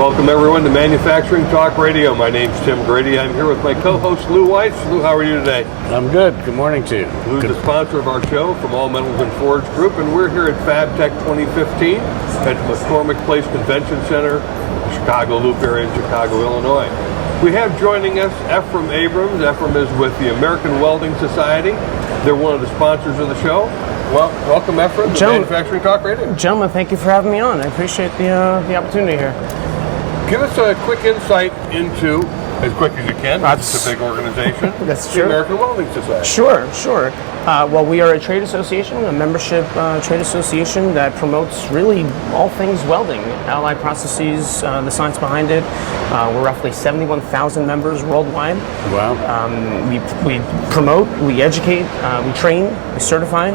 Welcome everyone to Manufacturing Talk Radio. My name's Tim Grady. I'm here with my co-host Lou Weiss. Lou, how are you today? I'm good. Good morning to you. Lou's the sponsor of our show from All Metals and Forge Group, and we're here at FABTECH 2015 at the McCormick Place Convention Center, the Chicago Loop area in Chicago, Illinois. We have joining us Efram Abrams. Efram is with the American Welding Society. They're one of the sponsors of the show. Well, welcome Efram to Manufacturing Talk Radio. Gentlemen, thank you for having me on. I appreciate the opportunity here. Give us a quick insight into, as quick as you can, it's a big organization, That's the American Welding Society. Sure. Well, we are a trade association, a membership trade association that promotes really all things welding, allied processes, the science behind it. We're roughly 71,000 members worldwide. Wow. We promote, we educate, we train, we certify.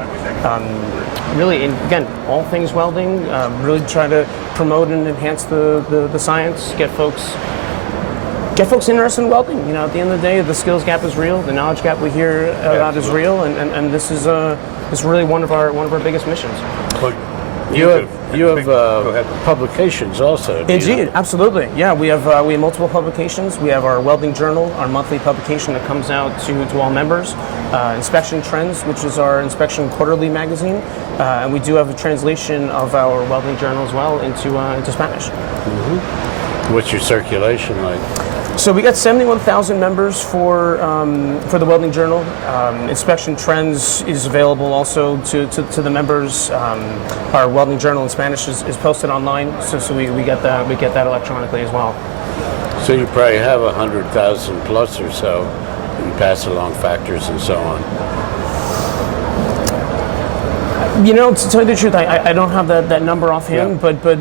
Really, again, all things welding, really try to promote and enhance the science, get folks interested in welding. You know, at the end of the day, the skills gap is real, the knowledge gap we hear about is real, and this is really one of our biggest missions. You have publications also. Indeed, absolutely. Yeah, we have multiple publications. We have our Welding Journal, our monthly publication that comes out to all members. Inspection Trends, which is our inspection quarterly magazine, and we do have a translation of our Welding Journal as well into Spanish. Mm-hmm. What's your circulation like? So we got 71,000 members for the Welding Journal. Inspection Trends is available also to the members. Our Welding Journal in Spanish is posted online, so we get that electronically as well. So you probably have 100,000 plus or so. You pass along factors and so on. You know, to tell you the truth, I don't have that number offhand, Yeah. but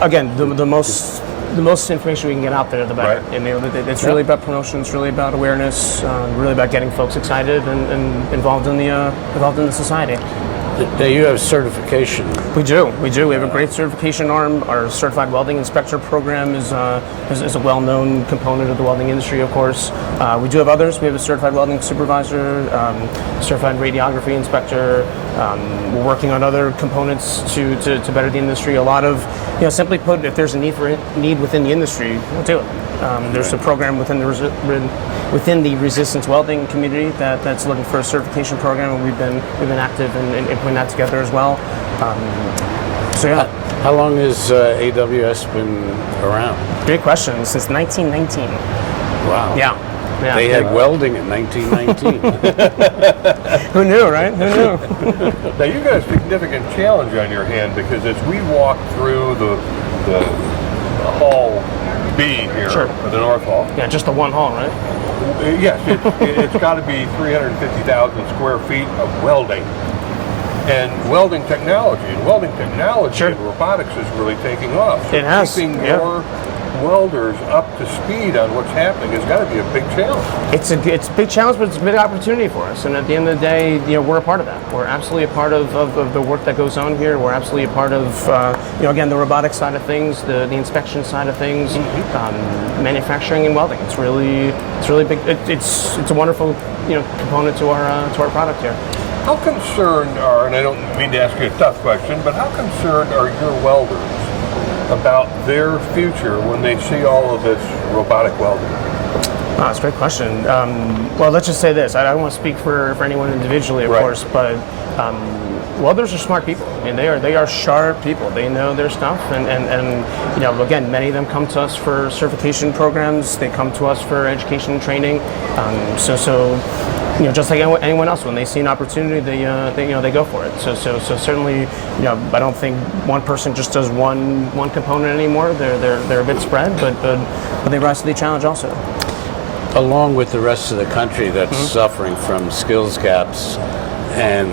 again, the most information we can get out there, the better. Right. And, you know, it's really about promotion. It's really about awareness. Really about getting folks excited and involved in the society. Now you have certification. We do. We have a great certification arm. Our Certified Welding Inspector program is a well-known component of the welding industry, of course. We do have others. We have a Certified Welding Supervisor, Certified Radiography Inspector. We're working on other components to better the industry. A lot of, simply put, if there's a need within the industry, we'll do it. There's a program within the resistance welding community that's looking for a certification program, and we've been active in putting that together as well. How long has AWS been around? Great question. Since 1919. Wow. Yeah. They had welding in 1919. Who knew, right? Who knew? Now you got a significant challenge on your hand, because as we walk through the hall B here, Sure. or the North Hall. Yeah, just the one hall, right? Yes, it's got to be 350,000 square feet of welding. And welding technology and Sure. and robotics is really taking off. So It has, keeping yeah. more welders up to speed on what's happening has got to be a big challenge. It's a big challenge, but it's a big opportunity for us. And at the end of the day, we're a part of that. We're absolutely a part of the work that goes on here. We're absolutely a part of, again, the robotics side of things, the inspection side of things, manufacturing and welding. It's really big. It's a wonderful, component to our product here. How concerned are, and I don't mean to ask you a tough question, but how concerned are your welders about their future when they see all of this robotic welding? That's a great question. Well, let's just say this. I don't want to speak for anyone individually, of course, but welders are smart people. I mean, they are sharp people. They know their stuff, and again, many of them come to us for certification programs. They come to us for education and training. So just like anyone else, when they see an opportunity, they go for it. So certainly, I don't think one person just does one component anymore. They're a bit spread, but they rise to the challenge also. Along with the rest of the country that's suffering from skills gaps, and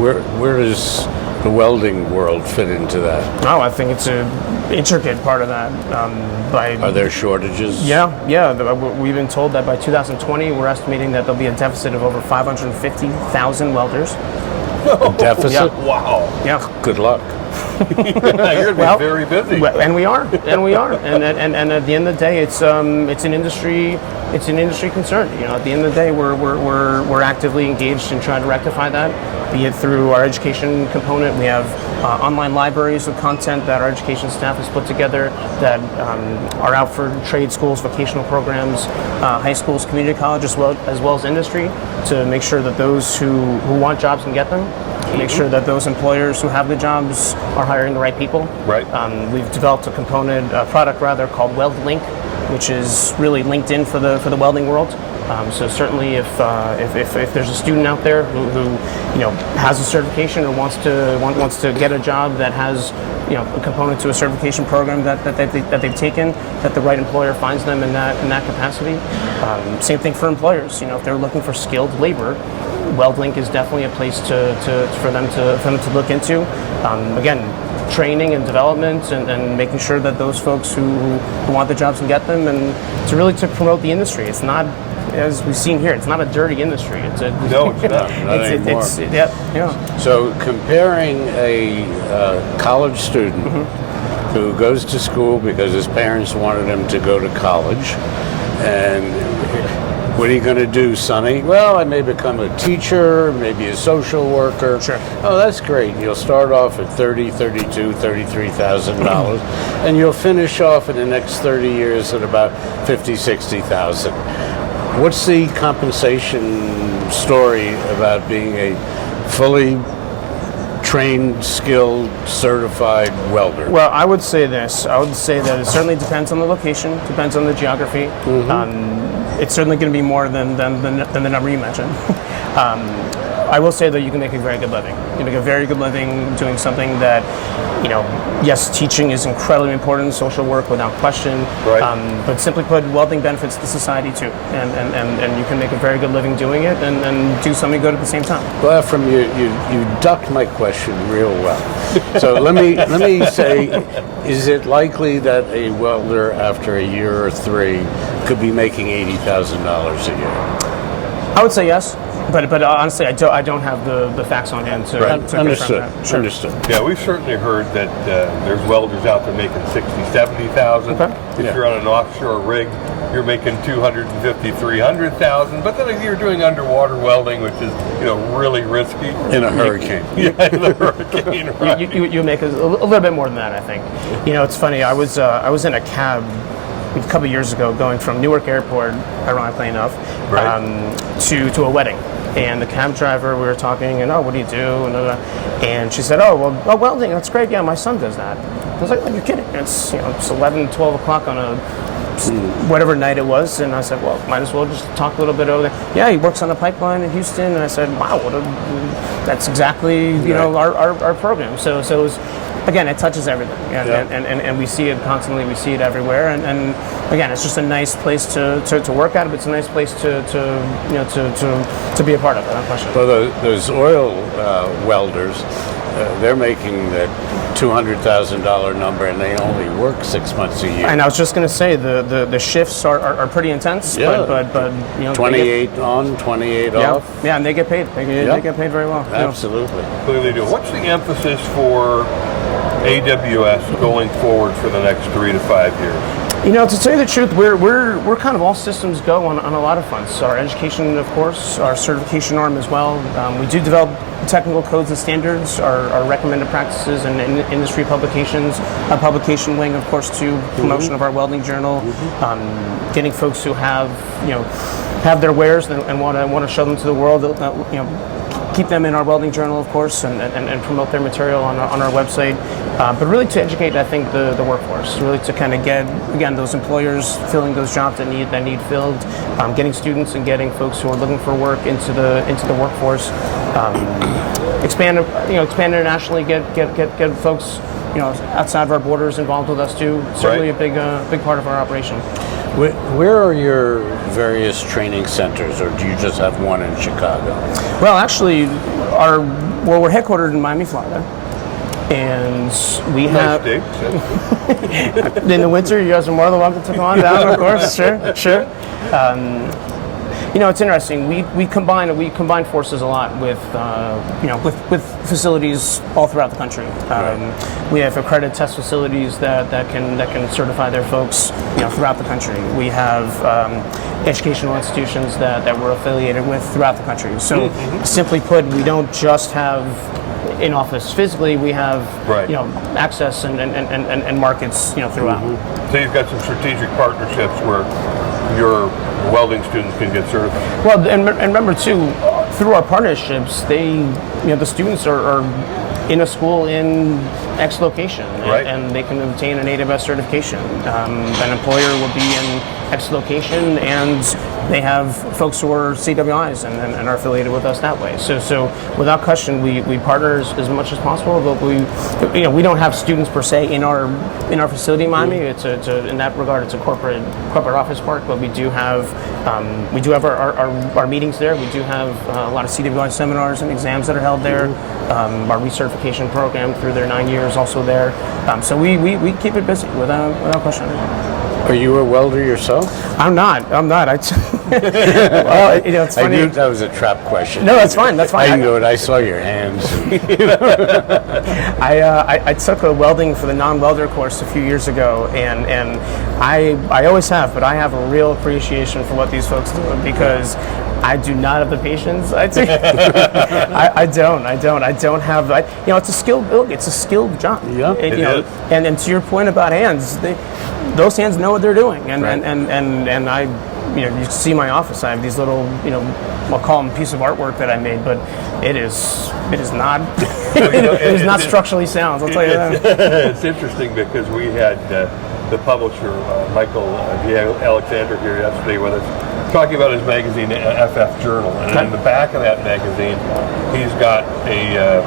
where does the welding world fit into that? Oh, I think it's an intricate part of that. Are there shortages? Yeah. We've been told that by 2020, we're estimating that there'll be a deficit of over 550,000 welders. A deficit? Yeah. Wow. Yeah. Good luck. You're going to be very busy. Well, and we are, and at the end of the day, it's an industry concern. You know, at the end of the day, we're actively engaged in trying to rectify that, be it through our education component. We have online libraries of content that our education staff has put together that are out for trade schools, vocational programs, high schools, community college, as well as industry, to make sure that those who want jobs can get them. Make sure that those employers who have the jobs are hiring the right people. Right. We've developed a product called Weld Link, which is really LinkedIn for the welding world. So certainly, if there's a student out there who has a certification or wants to get a job that has a component to a certification program that they've taken, that the right employer finds them in that capacity. Same thing for employers. If they're looking for skilled labor, Weld Link is definitely a place for them to look into. Again, training and development and making sure that those folks who want the jobs can get them, and to promote the industry. It's not, as we've seen here, it's not a dirty industry. No, it's not. Not anymore. Yeah. So comparing a college student who goes to school because his parents wanted him to go to college, and what are you going to do, Sonny? Well, I may become a teacher, maybe a social worker. Sure. Oh, that's great. You'll start off at $30,000, $32,000, $33,000, and you'll finish off in the next 30 years at about $50,000, $60,000. What's the compensation story about being a fully trained, skilled, certified welder? Well, I would say this. I would say that it certainly depends on the location, depends on the geography. It's certainly going to be more than the number you mentioned. I will say that you can make a very good living. You can make a very good living doing something that, yes, teaching is incredibly important, social work without question. Right. But simply put, welding benefits the society too, and you can make a very good living doing it and do something good at the same time. Well, Efram, you ducked my question real well. So let me say, is it likely that a welder after a year or three could be making $80,000 a year? I would say yes. But honestly, I don't have the facts on hand to confirm that. Sure. Understood. Yeah, we've certainly heard that there's welders out there making $60,000, $70,000. Okay. If you're on an offshore rig, you're making $250,000, $300,000. But then if you're doing underwater welding, which is really risky, In a hurricane. Yeah, in a hurricane. Right. You make a little bit more than that, I think. It's funny. I was in a cab a couple of years ago going from Newark Airport, ironically enough, Right. to a wedding. And the cab driver, we were talking, and what do you do? And she said, welding, that's great. Yeah, my son does that. I was like, you're kidding. It's 11, 12 o'clock on a whatever night it was. And I said, well, might as well just talk a little bit over there. Yeah, he works on a pipeline in Houston. And I said, wow, that's exactly, our program. So it was, again, it touches everything, and we see it constantly. We see it everywhere, and again, it's just a nice place to work at. But it's a nice place to be a part of. Without question. Well, those oil welders, they're making that $200,000 number, and they only work 6 months a year. And I was just going to say the shifts are pretty intense. Yeah. But 28 on, 28 off. Yeah, and they get paid. They get paid very well. Absolutely. Clearly do. What's the emphasis for AWS going forward for the next 3 to 5 years? To tell you the truth, we're kind of all systems go on a lot of fronts. Our education, of course, our certification arm as well. We do develop technical codes and standards, our recommended practices and industry publications, a publication wing, of course, to promotion of our welding journal, getting folks who have their wares and want to show them to the world. Keep them in our welding journal, of course, and promote their material on our website. But really to educate, I think, the workforce, really to kind of get, again, those employers filling those jobs that need filled, getting students and getting folks who are looking for work into the workforce, expand internationally, get folks outside of our borders involved with us too. Certainly Right. a big part of our operation. Where are your various training centers, or do you just have one in Chicago? Well, actually, we're headquartered in Miami, Florida, and we have. Nice state. In the winter, you guys are more than welcome to come on down, of course. Sure. It's interesting. We combine forces a lot with with facilities all throughout the country. We have accredited test facilities that can certify their folks throughout the country. We have educational institutions that we're affiliated with throughout the country. So simply put, we don't just have in office physically, we have access and markets throughout. So you've got some strategic partnerships where your welding students can get certified. Well, and remember too, through our partnerships, the students are in a school in X location, and they can obtain an AWS certification. An employer will be in X location, and they have folks who are CWIs and are affiliated with us that way. So without question, we partner as much as possible. But we don't have students per se in our facility in Miami. It's in that regard, it's a corporate office park. But we do have our meetings there. We do have a lot of CWI seminars and exams that are held there. Our recertification program through their 9 years also there. So we keep it busy without question. Are you a welder yourself? I'm not. Well, it's funny. I knew that was a trap question. No, that's fine. I knew it. I saw your hands. I took a welding for the non-welder course a few years ago, and I always have, but I have a real appreciation for what these folks do because I do not have the patience. I don't have. It's a skilled. It's a skilled job. Yeah, it is. And to your point about hands, those hands know what they're doing, and I, you see my office. I have these little, I'll call them piece of artwork that I made, but it is not it is not structurally sound. I'll tell you that. It's interesting because we had the publisher Michael Alexander here yesterday with us, talking about his magazine FF Journal, and in the back of that magazine, he's got a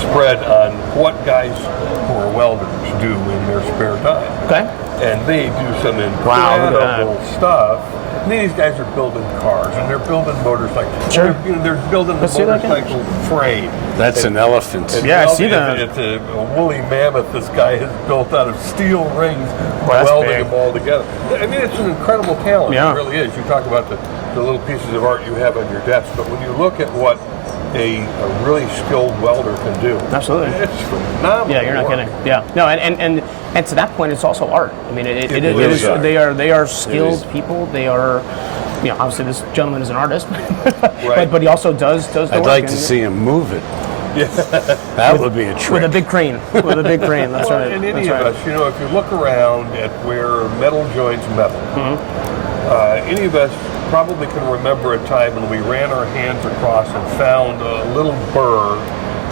spread on what guys who are welders do in their spare time. Okay. And they do some incredible stuff. And these guys are building cars, and they're building motorcycles. Sure. They're building the motorcycle frame. That's an elephant. Yeah, I see that. It's a woolly mammoth this guy has built out of steel rings, Well, welding big. them all together. I mean, it's an incredible talent. Yeah. It really is. You talk about the little pieces of art you have on your desk, but when you look at what a really skilled welder can do, Absolutely. it's phenomenal. Yeah, you're not work. kidding. Yeah, no, and to that point, it's also art. I mean, it is is. art. They are skilled people. They are, obviously this gentleman is an artist, but he also does the work. I'd like to see him move it. Yeah. That would be a trick. with a big crane. With a big crane. That's Well, right. and any That's of right. us, if you look around at where metal joins metal, any of us probably can remember a time when we ran our hands across and found a little burr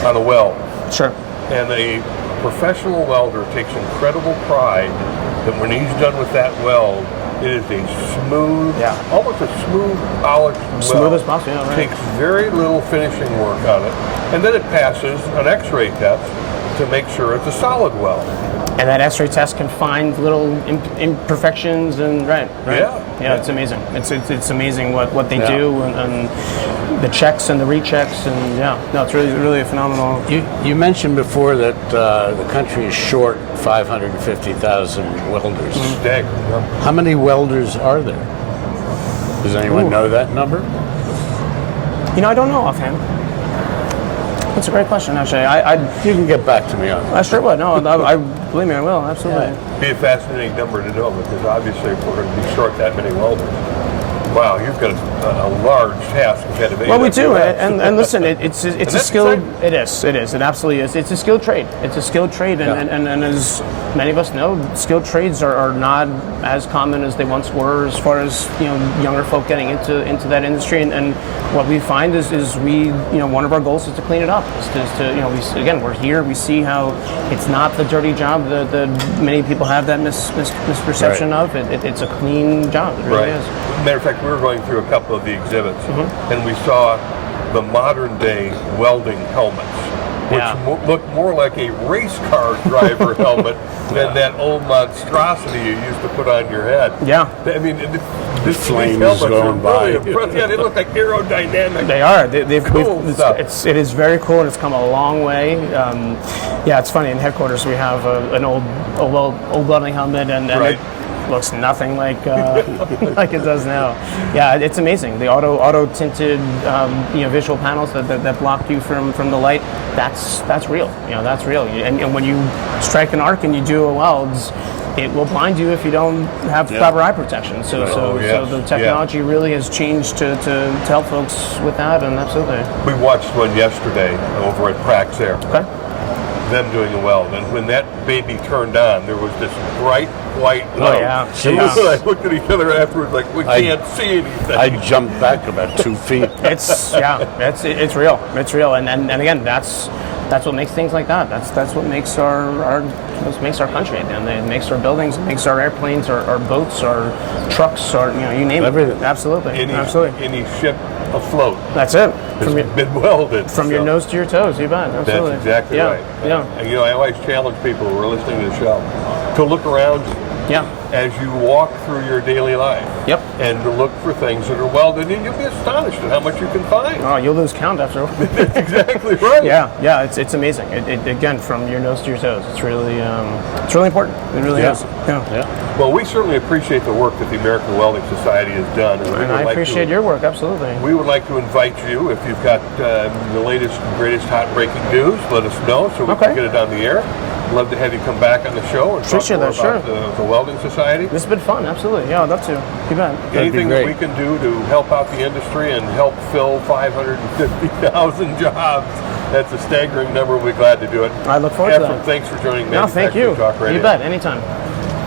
on a weld. Sure. And a professional welder takes incredible pride that when he's done with that weld, it is a smooth, almost a smooth, polished weld. Smooth as possible, yeah, right. Takes very little finishing work on it. And then it passes an x-ray test to make sure it's a solid weld. And that X-ray test can find little imperfections and Yeah. It's amazing. It's amazing what they do and the checks and the rechecks and it's really phenomenal. You mentioned before that the country is short 550,000 welders. Dang. How many welders are there? Does anyone know that number? I don't know offhand. That's a great question, actually. You can get back to me on that. I sure would. No, I believe me, I will. Absolutely. Be a fascinating number to know because obviously if we're going to be short that many welders, wow, you've got a large task ahead of you. Well, we do, and listen, it's a that's skilled. exciting. It absolutely is. It's a skilled trade. It's a skilled trade, and as many of us know, skilled trades are not as common as they once were, as far as younger folk getting into that industry. And what we find is we one of our goals is to clean it up. Is to we're here. We see how it's not the dirty job that many people have that misperception of. It's a clean job. It really is. Matter of fact, we were going through a couple of the exhibits, and we saw the modern day welding helmets, which look more like a race car driver helmet than that old monstrosity you used to put on your head. Yeah. I mean, these flames helmets going are by. really impressive. Yeah, they look like aerodynamic. They are. Cool stuff. It is very cool, and it's come a long way. It's funny. In headquarters, we have an old welding helmet, and looks nothing like like it does now. Yeah, it's amazing. The auto tinted visual panels that block you from the light. That's real. That's real. And when you strike an arc and you do a weld, it will blind you if you don't have proper eye protection. So the technology really has changed to help folks with that, and absolutely. We watched one yesterday over at Praxair. Okay. Them doing a weld, and when that baby turned on, there was this bright white light. Oh yeah. I looked at each other afterwards like we can't see anything. I jumped back about 2 feet. It's real. It's real, and again, that's what makes things like that. That's what makes our country, and it makes our buildings, it makes our airplanes, our boats, our trucks, our you name everything. it. Absolutely. Any ship afloat. That's it. It's been welded. From your nose to your toes, you bet. Absolutely. That's exactly right. Yeah. And I always challenge people who are listening to the show to look around you. Yeah. As you walk through your daily life. Yep. And to look for things that are welded, and you'll be astonished at how much you can find. Oh, you'll lose count after. That's exactly right. Yeah. It's amazing. It again, from your nose to your toes. It's really important. It really is. Yeah. Well, we certainly appreciate the work that the American Welding Society has done, and I appreciate your work. Absolutely. We would like to invite you, if you've got the latest and greatest hot breaking news, let us know so we can get it on the air. Love to have you come back on the show and talk more about the Welding Society. This has been fun, absolutely. Yeah, I'd love to. You bet. Anything that we can do to help out the industry and help fill 550,000 jobs, that's a staggering number. We'll be glad to do it. I look forward to that. Thanks for joining me. No, thank you. Talk Radio. You bet, anytime.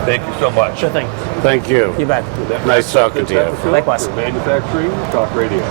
Thank you so much. Sure thing. Thank you. You bet. Nice talking to you. Likewise. Manufacturing Talk Radio.